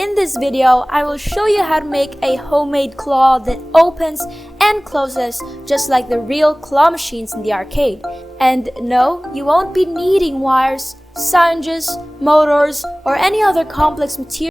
In this video, I will show you how to make a homemade claw that opens and closes just like the real claw machines in the arcade. And no, you won't be needing wires, syringes, motors, or any other complex material.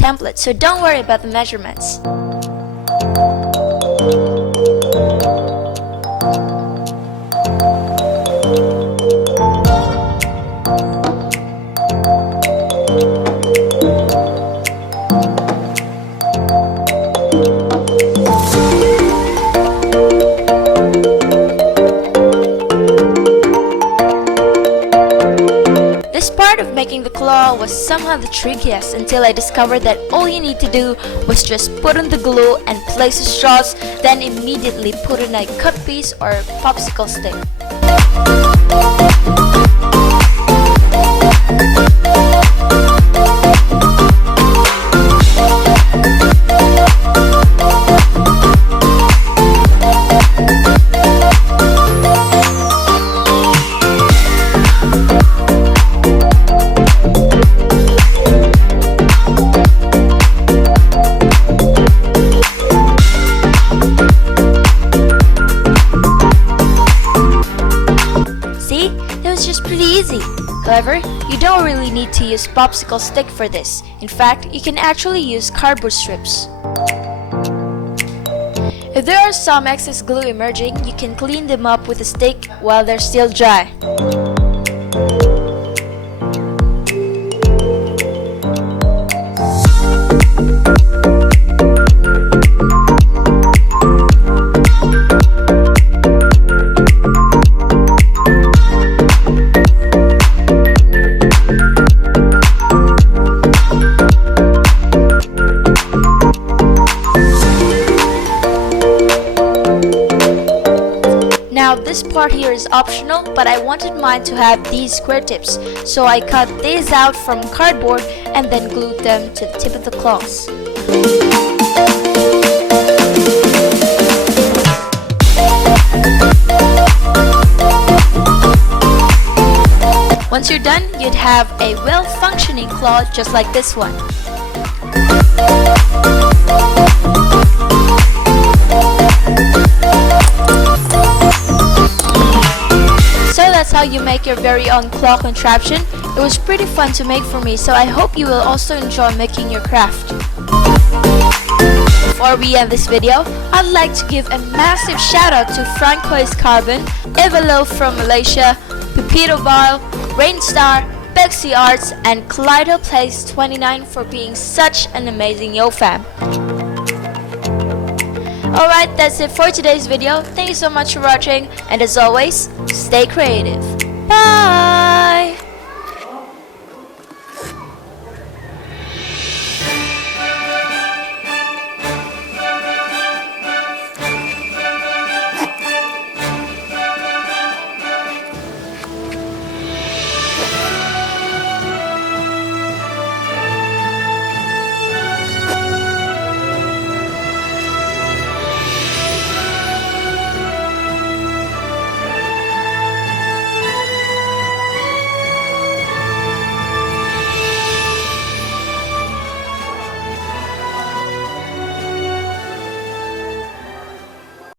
template, so don't worry about the measurements. This part of making the claw was somehow the trickiest until I discovered that all you need to do was just put on the glue and place the straws, then immediately put in a cut piece or popsicle stick. However, you don't really need to use popsicle stick for this. In fact, you can actually use cardboard strips. If there are some excess glue emerging, you can clean them up with a stick while they're still dry. Now this part here is optional, but I wanted mine to have these square tips, so I cut these out from cardboard and then glued them to the tip of the claws. Once you're done, you'd have a well-functioning claw just like this one. That's how you make your very own claw contraption. It was pretty fun to make for me, so I hope you will also enjoy making your craft. Before we end this video, I'd like to give a massive shout out to Francois Carbon, Evalo from Malaysia, Pepito Bar, Rainstar, Bexy Arts, and Kaleido Place 29 for being such an amazing Yo fam. Alright, that's it for today's video. Thank you so much for watching, and as always, stay creative. Bye!